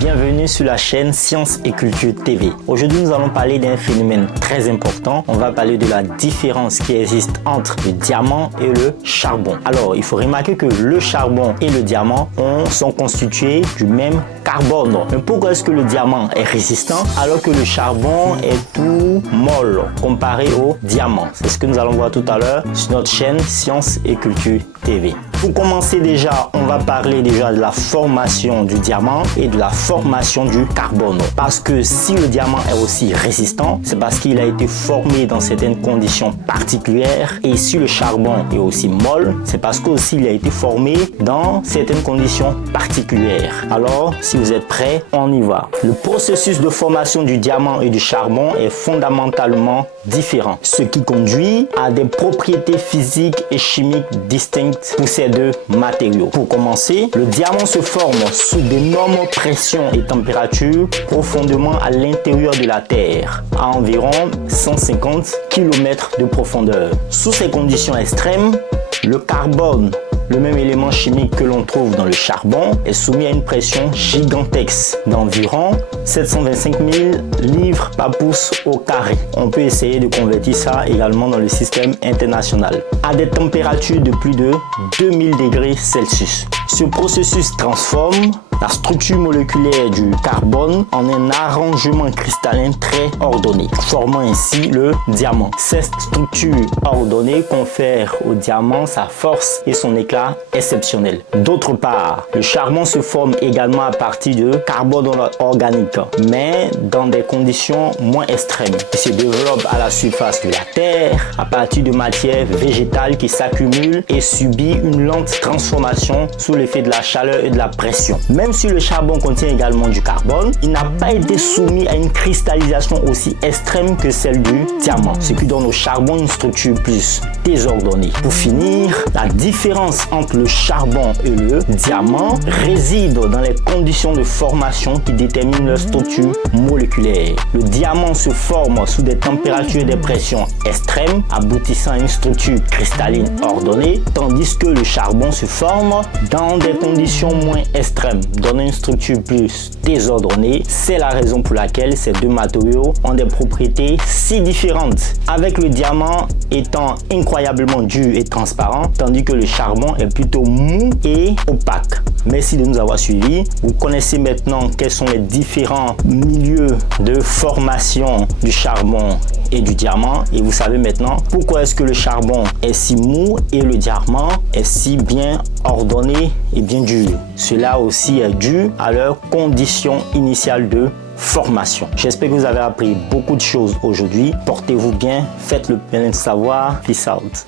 Bienvenue sur la chaîne Sciences et Culture TV. Aujourd'hui, nous allons parler d'un phénomène très important. On va parler de la différence qui existe entre le diamant et le charbon. Alors, il faut remarquer que le charbon et le diamant sont constitués du même carbone. Mais pourquoi est-ce que le diamant est résistant alors que le charbon est tout molle comparé au diamant? C'est ce que nous allons voir tout à l'heure sur notre chaîne Sciences et Culture TV. Pour commencer déjà, on va parler déjà de la formation du diamant et de la formation du carbone. Parce que si le diamant est aussi résistant, c'est parce qu'il a été formé dans certaines conditions particulières. Et si le charbon est aussi molle, c'est parce qu'aussi il a été formé dans certaines conditions particulières. Alors, si vous êtes prêts, on y va. Le processus de formation du diamant et du charbon est fondamentalement différent, ce qui conduit à des propriétés physiques et chimiques distinctes pour ces deux matériaux. Pour commencer, le diamant se forme sous d'énormes pressions et températures profondément à l'intérieur de la Terre, à environ 150 km de profondeur. Sous ces conditions extrêmes, le carbone, le même élément chimique que l'on trouve dans le charbon, est soumis à une pression gigantesque d'environ 725 000 livres par pouce au carré. On peut essayer de convertir ça également dans le système international à des températures de plus de 2000 degrés Celsius. Ce processus transforme la structure moléculaire du carbone en un arrangement cristallin très ordonné, formant ainsi le diamant. Cette structure ordonnée confère au diamant sa force et son éclat exceptionnel. D'autre part, le charbon se forme également à partir de carbone organique, mais dans des conditions moins extrêmes. Il se développe à la surface de la Terre à partir de matières végétales qui s'accumulent et subit une lente transformation sous l'effet de la chaleur et de la pression. Même si le charbon contient également du carbone, il n'a pas été soumis à une cristallisation aussi extrême que celle du diamant, ce qui donne au charbon une structure plus désordonnée. Pour finir, la différence entre le charbon et le diamant réside dans les conditions de formation qui déterminent leur structure moléculaire. Le diamant se forme sous des températures et des pressions extrêmes, aboutissant à une structure cristalline ordonnée, tandis que le charbon se forme dans des conditions moins extrêmes, donnant une structure plus désordonnée. C'est la raison pour laquelle ces deux matériaux ont des propriétés si différentes, avec le diamant étant incroyablement dur et transparent, tandis que le charbon est plutôt mou et opaque. Merci de nous avoir suivis. Vous connaissez maintenant quels sont les différents milieux de formation du charbon et du diamant, et vous savez maintenant pourquoi est-ce que le charbon est si mou et le diamant est si bien ordonné et bien dur. Cela aussi est dû à leurs conditions initiales de formation. J'espère que vous avez appris beaucoup de choses aujourd'hui. Portez-vous bien, faites le plein de savoir. Peace out.